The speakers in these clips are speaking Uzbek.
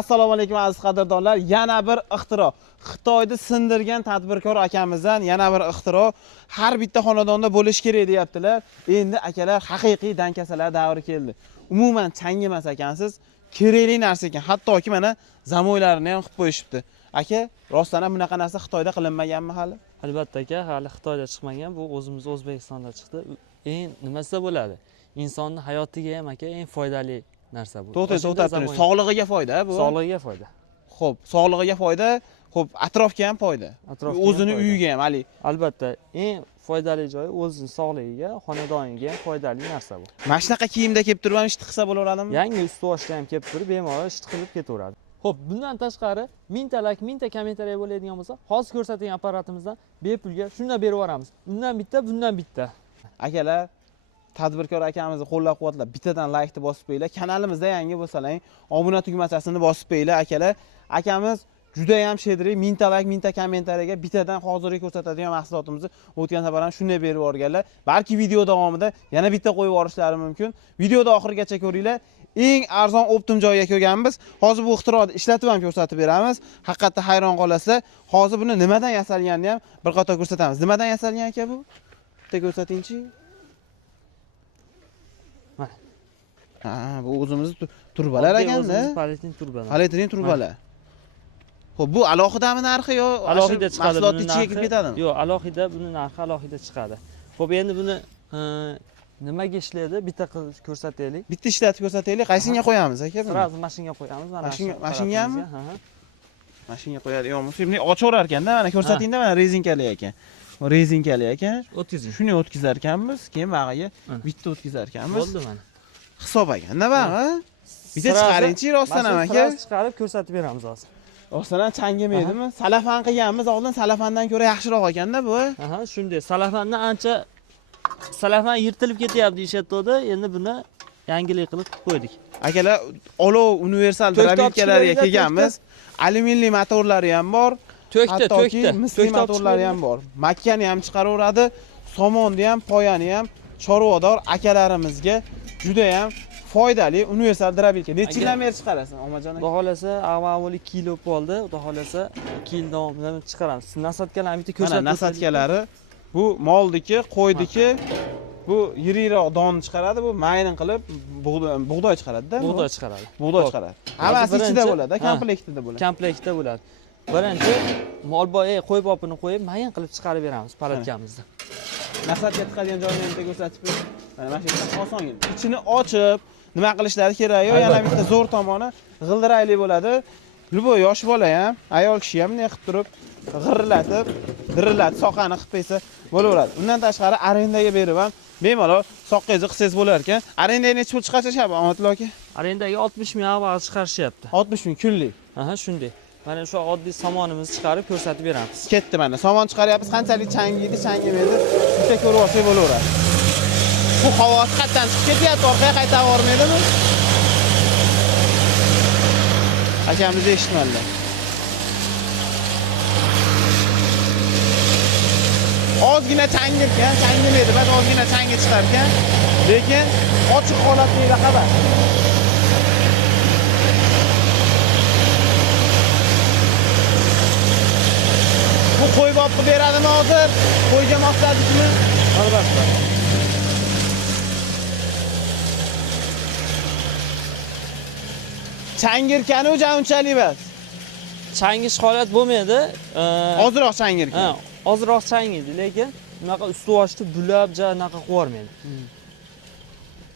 Assalomu alaykum aziz qadrdonlar. Yana bir ixtiro. Xitoyda sindirgan tadbirkor akamizdan yana bir ixtiro. Har bitta xonadonda bo'lish kerak deyaptilar. Endi akalar haqiqiy dankasalar davri keldi. Umuman changimas ekansiz. Kerakli narsa ekan. Hattoki mana zamoylarini ham qilib qo'yishibdi. Aka, rostdan ham bunaqa narsa Xitoyda qilinmaganmi hali? Albatta aka, hali Xitoyda chiqmagan. Bu o'zimiz O'zbekistonda chiqdi. Eng nimasi bo'ladi? Insonning hayotiga ham aka eng foydali narsa bu. To'xtatib, sog'lig'iga foyda bu. Sog'lig'iga foyda. Xo'p, sog'lig'iga foyda, xo'p, atrofga ham foyda. O'zini uyiga ham, Ali. Albatta, eng foydali joyi o'zining sog'ligiga, xonadoniga ham foydali narsa bu. Mana shunaqa kiyimda kelib turib ham ishni qilsa bo'laveradimi? Yangi ust-boshda ham kelib turib, bemalol ishni qilib ketaveradi. Xo'p, bundan tashqari mingta kommentariya bo'ladigan bo'lsa, hozir ko'rsatilgan apparatimizdan bepulga shunday berib yuboramiz. Undan bitta, bundan bitta. Akalar, tadbirkor akamizni qo'llab-quvvatlab, bittadan like-ni bosib qo'yinglar. Kanalimizda yangi bo'lsalar, obuna tugmachasini bosib qo'yinglar akalar. Akamiz juda ham shedriy, mingta like, mingta kommentariyaga bittadan hozirgi ko'rsatadigan mahsulotimizni o'tgan safar ham shunday berib yuborganlar. Balki video davomida yana bitta qo'yib yuborishlari mumkin. Videoda oxirigacha ko'ringlar. Eng arzon optim joyiga kelganmiz. Hozir bu ixtironi ishlatib ham ko'rsatib beramiz. Haqiqatda hayron qolasizlar. Hozir buni nimadan yasalganini ham bir qator ko'rsatamiz. Nimadan yasalgan aka bu? Bitta ko'rsatingchi. Mana. Ha, bu o'zimizning turbalar ekanda. Paletin turbalar. Paletin turbalar. Xo'p, bu alohidami narxi yo alohida chiqadi? Mahsulot ichiga kirib ketadimi? Yo'q, alohida buni narxi alohida chiqadi. Xo'p, endi buni nimaga ishlaydi? Bitta ko'rsataylik. Bitta ishlatib ko'rsataylik. Qaysiga qo'yamiz aka buni? Sразу mashinaga qo'yamiz. Mana mashinagami? Mashinaga qo'yadigan bo'lsa, buni ochaverar ekanda. Mana ko'rsatingda, mana rezinkali ekan. Bu rezinkali ekan. O'tkazing. Shuni o'tkazar ekanmiz, keyin bag'iga bitta o'tkazar ekanmiz. Bo'ldi mana. Hisob ekanda bag'i. Bitta chiqaringchi rostdan ham aka. Chiqarib ko'rsatib beramiz hozir. Rostdan ham changimaydimi? Salafan qilganmiz, oldin salafandan ko'ra yaxshiroq ekanda bu. Aha, shunday. Salafandan ancha salafan yirtilib ketyapti deyishyapti. Endi buni yangilik qilib qo'ydik. Akalar, olov universal drabilkalariga kelganmiz. Alyuminli motorlari ham bor. To'kdi. Misli motorlari ham bor. Makkani ham chiqaraveradi, somonni ham, poyani ham chorvador akalarimizga juda ham foydali universal drabilka. Necha yildan beri chiqarasan, Omajon aka? Xudo xolasa, avval 2 yil bo'ldi. Xudo xolasa 2 yil davomida chiqaramiz. Nasatkalarni bitta ko'rsatib. Mana nasatkalari bu moldiki, qo'ydiki, bu yiriroq don chiqaradi, bu maynin qilib bug'doy chiqaradi-da. Bug'doy chiqaradi. Bug'doy chiqaradi. Hammasi ichida bo'ladi, komplektida bo'ladi. Komplektda bo'ladi. Birinchi molboy qo'y bopini qo'yib, mayin qilib chiqarib beramiz palatkamizda. Nasatga tiqadigan joyini bitta ko'rsatib ber. Mana shu yerdan oson. Ichini ochib, nima qilishlari kerak yo, yana bitta zo'r tomoni g'ildirayli bo'ladi. Lubo yosh bola ham, ayol kishi ham bunday qilib turib, g'irlatib, dirillatib, soqani qilib qo'ysa bo'laveradi. Undan tashqari arendaga berib ham bemalol soqqingizni qilsangiz bo'lar ekan. Arendaga necha pul chiqarishyapti, Omadilla aka? Arendaga 60 ming avval chiqarishyapti. 60 ming kunlik. Aha, shunday. Mana shu oddiy somonimizni chiqarib ko'rsatib beramiz. Ketdi mana. Somon chiqaryapmiz, qanchalik changiydi, changimaydi, bitta ko'rib olsak bo'laveradi. Bu havosi qayerdan chiqib ketyapti, orqaga qaytarib yubormaydimi? Akamiz eshitmadilar. Ozgina changirkan, changimaydi, bas ozgina changi chiqarkan, lekin ochiq holatda xabar. Bu qo'y boqib beradimi hozir? Qo'yga mosladikmi? Albatta. Changirkani unchalik emas. Changish holat bo'lmaydi. Ozroq changirkan. Ha, ozroq changiydi, lekin bunaqa usti-boshni bulab, anaqa qo'yarmaydi.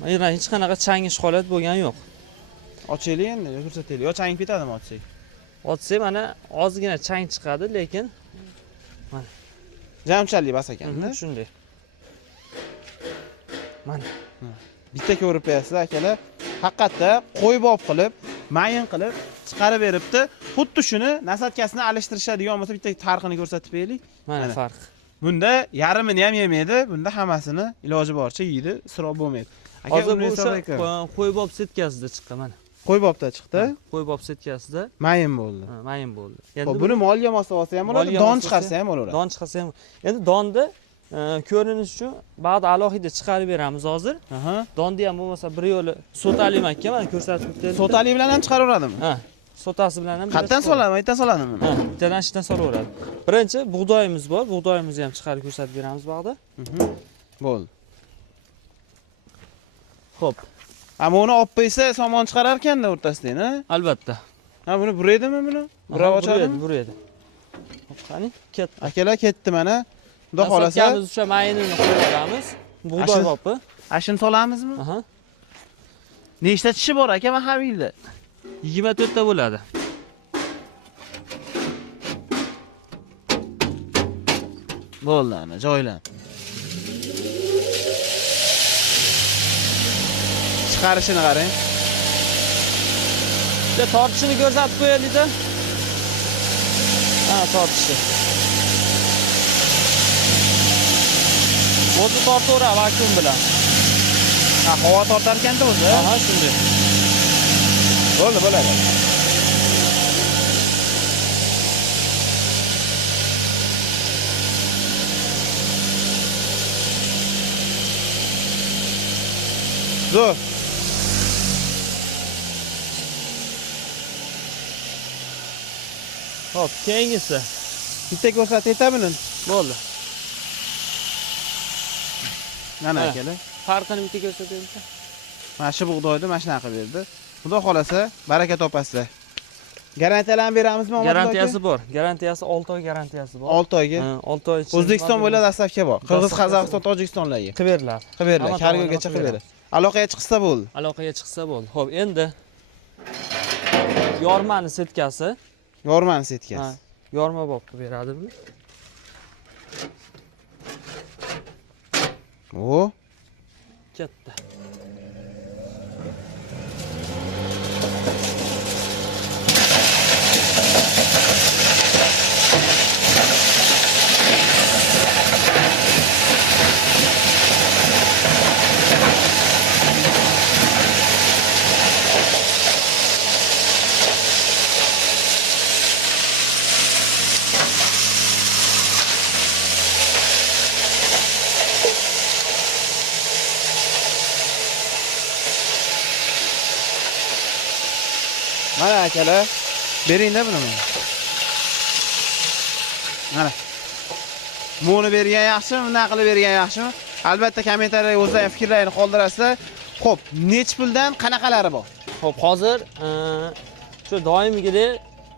Mana hech qanaqa changish holat bo'lgani yo'q. Ochaylik endi, ko'rsataylik. Yo changib ketadimi ochsak? Ochsak mana ozgina chang chiqadi, lekin mana jamchalik bas ekanda. Shunday. Mana. Bitta ko'rib qo'yasizlar akalar. Haqiqatda qo'y bob qilib, mayin qilib chiqarib beribdi. Xuddi shuni nasatkasini alishtirishadigan bo'lsa bitta farqini ko'rsatib beraylik. Mana farq. Bunda yarmini ham yemaydi, bunda hammasini iloji boricha yeydi, isrof bo'lmaydi. Hozir bu qo'y bob setkasida chiqqan mana. Qo'y bobda chiqdi. Qo'y bob setkasida mayin bo'ldi. Mayin bo'ldi. Endi buni molga moslasa ham bo'ladi, don chiqarsa ham bo'laveradi. Don chiqarsa ham. Endi donni ko'rinish uchun ba'zi alohida chiqarib beramiz hozir. Donni ham bo'lmasa bir yo'li so'talim aka, mana ko'rsatib berdim. So'tali bilan ham chiqaraveradimi? Ha. sotasi bilan ham Qayerdan soladimi? Qayerdan soladimi? Ha, bittadan ishdan solaveradi. Birinchi bug'doyimiz bor. Bug'doyimizni ham chiqarib ko'rsatib beramiz bu yoqda. Bo'ldi. Xo'p, Ammo uni olib qo'ysa, somon chiqarar ekanda o'rtasidan, albatta. Ha, buni buraydimi buni? Burab ochadimi? Buraydi. Xo'p, qani, ketdi. Akalar ketdi mana. Xudo xolasa, Sotganimiz o'sha mayinini qo'yib olamiz. Bug'doy bopi. ashini solamizmi? Aha. Nechta tishi bor aka mahaviyda? 24 ta bo'ladi. Bo'ldi ana, joylan. Chiqarishini qarang. Bitta tortishini ko'rsatib qo'yaylik-da. Ha, tortishi. O'zi tortaveradi vakuum bilan. Ha, havo tortar ekanda o'zi. Aha, shunday. Bo'ldi, bo'ladi. Zo'r. Xo'p, keyingisi. Bitta ko'rsatib yetabini. Bo'ldi. Mana Ha. akalar. Farqini bitta ko'rsataylik. Mana shu bug'doyni mana shunaqa berdi. Xudo xolasa, baraka topasizlar. Garantiyalarni beramizmi, Omad aka? Garantiyasi bor. Garantiyasi 6 oy garantiyasi bor. 6 oyga. 6 oy ichida. O'zbekiston bo'ylab dastavka bor. Qirg'iz, Dastavka Qozog'iston, Tojikistonlarga. qilib beriladi. Qilib beriladi. Hamma Kargogacha tomonlama qilib beriladi. Aloqaga chiqsa bo'ldi. Aloqaga chiqsa bo'ldi. Xo'p, endi yormani setkasi. Yormani setkasi. Yorma bob qilib beradi bu. O, Katta. mana akalar, beringda buni. Mana. Buni bergan yaxshimi, bunaqa qilib bergan yaxshimi? Albatta kommentariyada o'zlaring fikrlaringizni qoldirasizlar. Xo'p, nech puldan qanaqalari bor? Xo'p, hozir shu doimgidek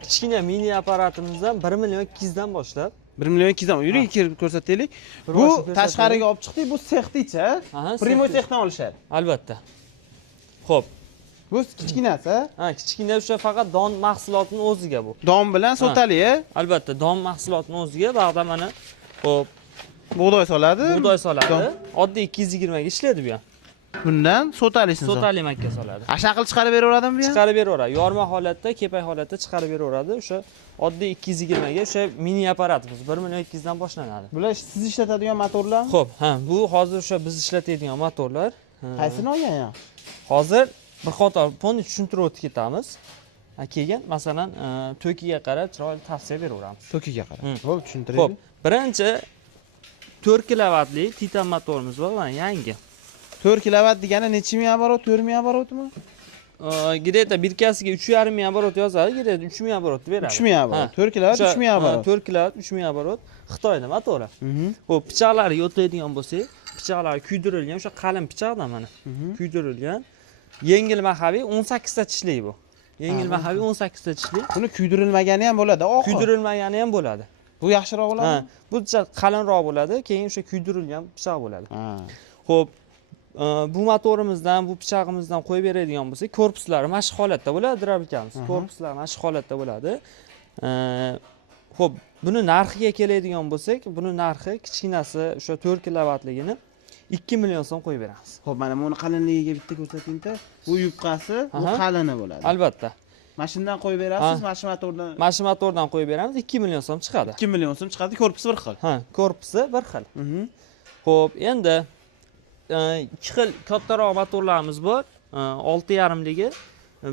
kichkina mini apparatimizdan 1 million 200 dan boshlab 1 million 200 dan. Yuring, kirib ko'rsataylik. Bu tashqariga olib chiqdik, bu sexticha. Primoy sexdan olishadi. Albatta. Xo'p, Bu kichkinasi. ha, kichkina o'sha faqat don mahsulotining o'ziga bu. Don bilan sotali, Albatta, don mahsulotining o'ziga bog'da mana xo'p, bug'doy soladi. bug'doy soladi. Oddiy 220 ga ishlaydi bu ham. Bundan sotalisini soladi. Sotali makka soladi. Ashna qilib chiqarib beraveradimi bu ham? Chiqarib beraveradi. Yorma holatda, kepay holatda chiqarib beraveradi. O'sha oddiy 220 ga o'sha mini apparatimiz 1 million 200 dan boshlanadi. Bular siz ishlatadigan motorlarmi? Xo'p, ha, bu hozir o'sha biz ishlatadigan motorlar. Qaysini olgan ya? Hozir bir qator ponni tushuntirib o'tib ketamiz. Keyin masalan, to'kiga qarab chiroyli tavsiya beraveramiz. To'kiga qarab. Hmm. Xo'p, tushuntiraylik. Xo'p, birinchi 4 kilovatli titan motorimiz bor, mana yangi. 4 kilovat degani necha ming оборот, 4 ming оборотmi? Где-то birkasiga 3,5 ming оборот yozadi, где-то 3 ming оборot beradi. 3 ming оборот. 4 kilovat 3 ming оборот. 4 kilovat 3 ming оборот Xitoyda motori. Mhm. Xo'p, pichoqlari yotadigan bo'lsak, pichoqlari kuydirilgan, o'sha qalin pichoqda mana. Kuydirilgan. Yengil mahaviy 18 ta tishli bu. Yengil mahaviy 18 ta tishli. Buni kuydirilmagani ham bo'ladi, oxir. Kuydirilmagani ham bo'ladi. Bu yaxshiroq Ha, bo'ladimi? bu qalinroq bo'ladi, keyin o'sha kuydirilgan pichoq bo'ladi. Ha. Xo'p, bu motorimizdan, bu pichog'imizdan qo'yib beradigan bo'lsak, korpuslari mana shu holatda bo'ladi, drabikamiz. Korpuslari mana shu holatda bo'ladi. Xo'p, buni narxiga keladigan bo'lsak, buni narxi kichkinasi o'sha 4 kilovatligini 2 million so'm qo'yib beramiz. Xo'p, mana buni qalinligiga bitta ko'rsatingda. Bu yupqasi, bu qalini bo'ladi. Albatta. Mashindan qo'yib berasiz, mana shu motordan. Mana shu motordan qo'yib beramiz, 2 million so'm chiqadi. 2 million so'm chiqadi, korpusi bir xil. Ha, korpusi bir xil. Xo'p, endi 2 xil kattaroq motorlarimiz bor. 6,5 ligi,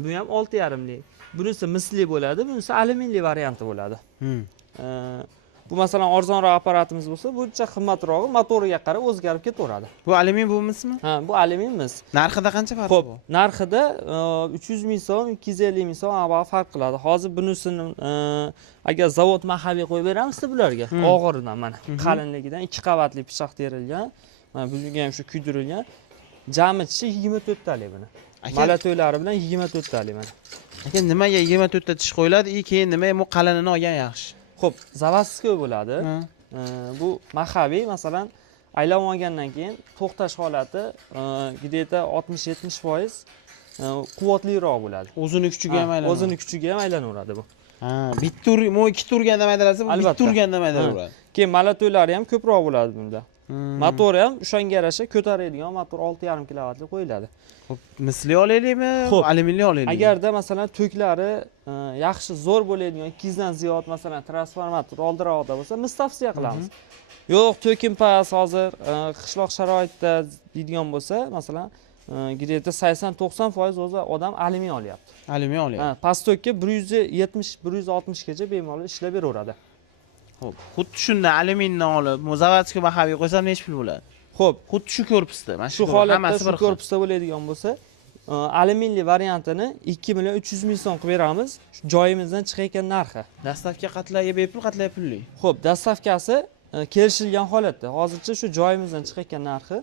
bu ham 6,5 lik. Bunisi misli bo'ladi, bunisi alyuminli varianti bo'ladi. Bu masalan arzonroq apparatimiz bo'lsa, buncha qimmatrog'i motoriga qarab o'zgarib ketaveradi. Bu alyumin bumismi? Ha, bu alyuminimiz. Narxida qancha farqi Xo'p, bor? narxida 300 ming so'm, 250 ming so'm farq qiladi. Hozir bunisini agar zavod mahabiy qo'yib beramiz-da bularga, og'iridan mana qalinligidan 2 qavatli pichoq terilgan, mana bunga ham shu kuydirilgan. Jami tishi 24 talik buni. Mala to'ylari bilan 24 talik mana. Lekin nimaga 24 ta tish qo'yiladi, keyin nima bu qalinini olgan yaxshi? Xo'p, zavodskiy bo'ladi. Bu mahabiy masalan aylanib olgandan keyin to'xtash holati где-то 60-70% quvvatliroq bo'ladi. O'zini kuchiga ham aylanadi. O'zini kuchiga ham aylanaveradi bu. Ha, bitta tur, ikki turganda maydalasa, bu bitta turganda maydaveradi. Keyin mala to'ylari ham ko'proq bo'ladi bunda. Motori ham o'shanga yarasha ko'taradigan motor 6,5 kilovatli qo'yiladi. Xo'p, misli olaylikmi? Alyuminli olaylikmi? Agarda masalan to'klari yaxshi zo'r bo'ladigan 200 dan ziyod masalan transformator oldiroqda bo'lsa, biz tavsiya qilamiz. Yo'q, to'kim past hozir qishloq sharoitida deydigan bo'lsa, masalan, где-то 80-90% o'zi odam alyumin olyapti. Alyumin olyapti. Past to'kka 170-160 gacha bemalol ishlab beraveradi. Xo'p, xuddi shunda alyuminni olib, zavodskiy mahabiy qo'ysam necha pul bo'ladi? Xo'p, xuddi shu korpusda, mana shu holatda shu korpusda bo'ladigan bo'lsa, alyuminli variantini 2 million 300 ming so'm qilib beramiz. Joyimizdan chiqayotgan narxi. Dastavka qatlarga bepul, qatlar pulli. Xo'p, dastavkasi kelishilgan holatda. Hozircha shu joyimizdan chiqayotgan narxi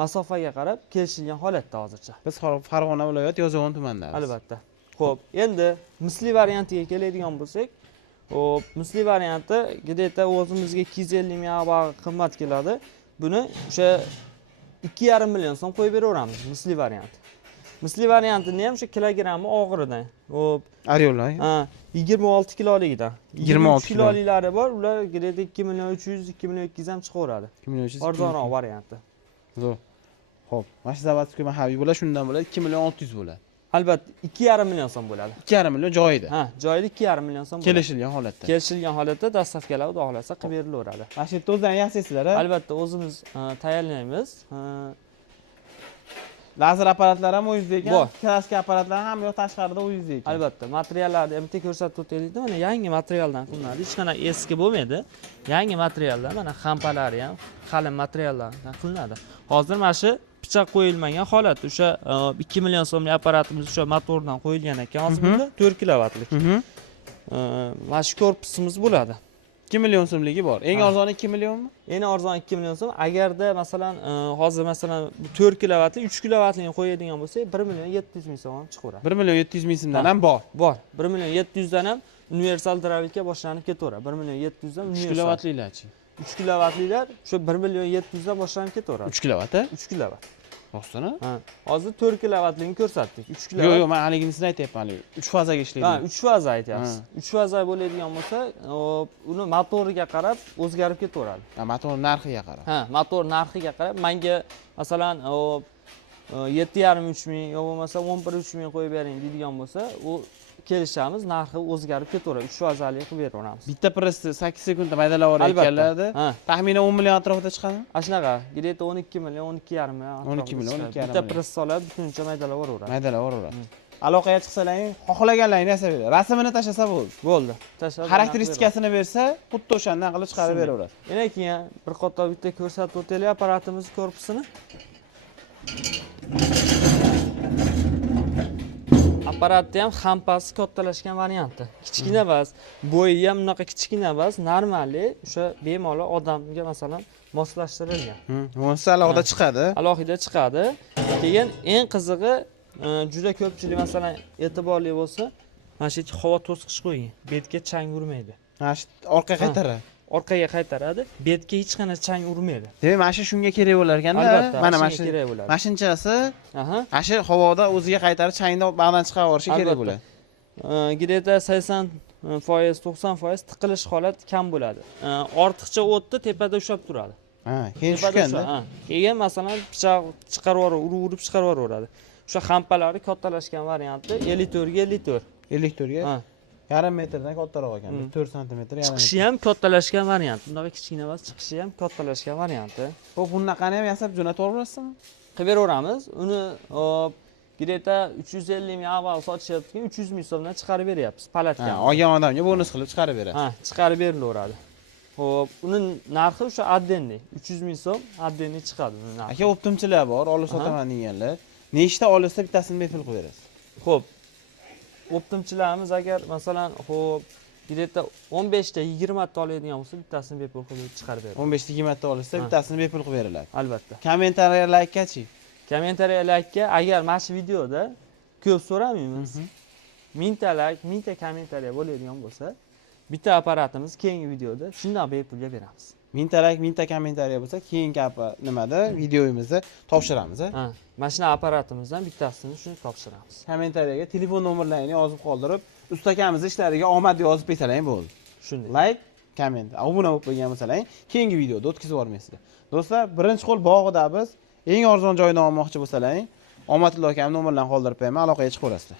masofaga qarab kelishilgan holatda hozircha. Biz Farg'ona viloyat Yozyovon tumanidamiz. Albatta. Xo'p, endi misli variantiga keladigan bo'lsak, hop, misli varianti где-то o'zimizga 250 ming qimmat keladi. Buni o'sha 2,5 million so'm qo'yib beraveramiz misli variant. Misli variantini ham o'sha kilogrammi og'iridan. Hop, Ariola. ha, 26 kiloligidan. 26 kiloliklari bor, ular где-то 2 million 300, 2 million 200 ham chiqaveradi. 2 million 300. Arzonroq varianti. Zo'r. Xo'p, mana shu zavodskiy mahabiy bo'ladi, shundan bo'ladi 2 million 600 bo'ladi. Albatta 2,5 million so'm bo'ladi. 2,5 million joyida. Ha, joyida 2,5 million so'm bo'ladi. Kelishilgan holatda. Kelishilgan holatda dastavkalar xudo xolasa qilib berilaveradi. Mana shu yerda o'zlaringiz yasaysizlar, ha? Albatta o'zimiz tayyorlaymiz. Lazer apparatlar ham o'zingizda ekan, bor. klassik apparatlar ham yo'q, tashqarida o'zingizda ekan. Albatta, materiallarni bitta ko'rsatib o'taylik-da, mana yangi materialdan qilinadi. Hech qanaqa eski bo'lmaydi. Yangi materialdan, mana xampalari ham qalin materiallardan qilinadi. Hozir mana shu pichoq qo'yilmagan holat, o'sha 2 million so'mlik apparatimiz o'sha motordan qo'yilgan ekan. Hozir bunda 4 kilovatlik. Mana shu korpusimiz bo'ladi. 2 million so'mligi bor. Eng arzoni 2 millionmi? Eng arzon 2 million so'm. Agarda masalan hozir masalan 4 kilovatli, 3 kilovatlikni qo'yadigan bo'lsak, 1 million 700 ming so'm chiqaveradi. 1 million 700 ming so'mdan ham bor. Bor. 1 million 700 dan ham universal dravika boshlanib ketaveradi. 1 million 700 dan 3 kilovatlilarchi. 3 kilovatlilar o'sha 1 million 700 dan boshlanib ketaveradi. 3 kilovat-a? 3 kilovat. Rostmi? Ha. Hozir 4 kilovatlikni ko'rsatdik. 3 kilovat. Yo'q, men haligisini aytyapman, 3 fazaga ishlaydi. Ha, 3 faza aytyapsiz. 3 faza bo'ladigan bo'lsa, uni motoriga qarab o'zgarib ketaveradi. Ha, motor narxiga qarab. Ha, motor narxiga qarab, menga masalan 7,5-3 ming yoki bo'lmasa 11-3 ming qo'yib bering deydigan bo'lsa, u kelishamiz, narxi o'zgarib ketaveradi. 3 fazali qilib beraveramiz. Bitta pressni 8 sekundda maydalab olayotganlarda taxminan 10 million atrofida chiqadimi? Shunaqa, где-то 12 million, 12,5 million. 12 million, 12,5 bitta press solib, butuncha maydalab yuboraveradi. Maydalab yuboraveradi. Aloqaga chiqsalaring, xohlaganlaringni yasab beradi. Rasmini tashlasa bo'ldi. Bo'ldi. Tashlab. Xarakteristikasini bersa, xuddi o'shandan qilib chiqarib beraveradi. Yana keyin bir qator bitta ko'rsatib o'taylik apparatimiz korpusini. Apparatda ham hampasi kattalashgan varianti. Kichkina emas, bo'yi ham bunaqa kichkina emas, normalli, o'sha bemalol odamga masalan moslashtirilgan. Bunisi alohida chiqadi. Alohida chiqadi. Keyin eng qizig'i, juda ko'pchilik masalan e'tiborli bo'lsa, mana shu havo to'sqich qo'ying. Betga chang urmaydi. Mana shu orqaga qaytaradi. Orqaga qaytaradi, betga hech qanday chang urmaydi. Demak, mana shu shunga kerak bo'lar ekanda. Albatta, mana shunga kerak bo'ladi. Mashinchasi, mana shu havoda o'ziga qaytarib changni bag'dan chiqarib yuborishi kerak bo'ladi. Где-то 80%, 90% tiqilish holat kam bo'ladi. Ortiqcha o'tni tepada ushlab turadi. Ha, keyin tushganda. Keyin masalan pichoq chiqarib urib chiqarib yuboradi. O'sha xampalari kattalashgan varianti 54 ga 54. 54 ga yarim metrdan kattaroq ekan. 4 sm yarim. Chiqishi ham kattalashgan variant. Bunaqa kichkina emas, chiqishi ham kattalashgan varianti. Xo'p, bunaqani ham yasab jo'natib yuborasizmi? Qilib beraveramiz. Uni где-то 350 ming avval sotishyapti, 300 ming so'mdan chiqarib beryapmiz palatkani. Olgan odamga bonus qilib chiqarib beradi. Ha, chiqarib berilaveradi. Xo'p, uni narxi o'sha отдельный 300 ming so'm отдельный chiqadi uni narxi. Aka, optimchilar bor, olib sotaman deganlar. Nechta olsa bittasini bepul qo'yib berasiz? Xo'p. Optimchilarimiz agar masalan, xo'p, где-то 15 ta 20 ta oladigan bo'lsa, bittasini bepul qilib chiqarib beradi. 15 ta 20 ta olsa bittasini bepul qilib beriladi. Albatta. Kommentariyalarga-chi? Kommentariyalarga agar mana shu videoda ko'p so'ramaymiz. 1000 ta like, 1000 ta kommentariya bo'ladigan bo'lsa, bitta apparatimiz keyingi videoda shundan bepulga beramiz. 1000 ta like, 1000 ta kommentariya bo'lsa, keyingi nimada videoyimizni topshiramiz, Ha, mana shu apparatimizdan bittasini shuni topshiramiz. Kommentariyaga telefon nomerlarini yozib qoldirib, ustakamiz ishlariga omad yozib betalang bo'ldi. Shunday. Like, komment, obuna bo'lib qo'ygan bo'lsalaring, keyingi videoda o'tkazib yubormaysizlar. Do'stlar, birinchi qo'l bog'ida biz eng arzon joydan olmoqchi bo'lsalaring, Omadillo akam nomerlarini qoldirib qo'yaman, aloqaga chiqaverasizlar.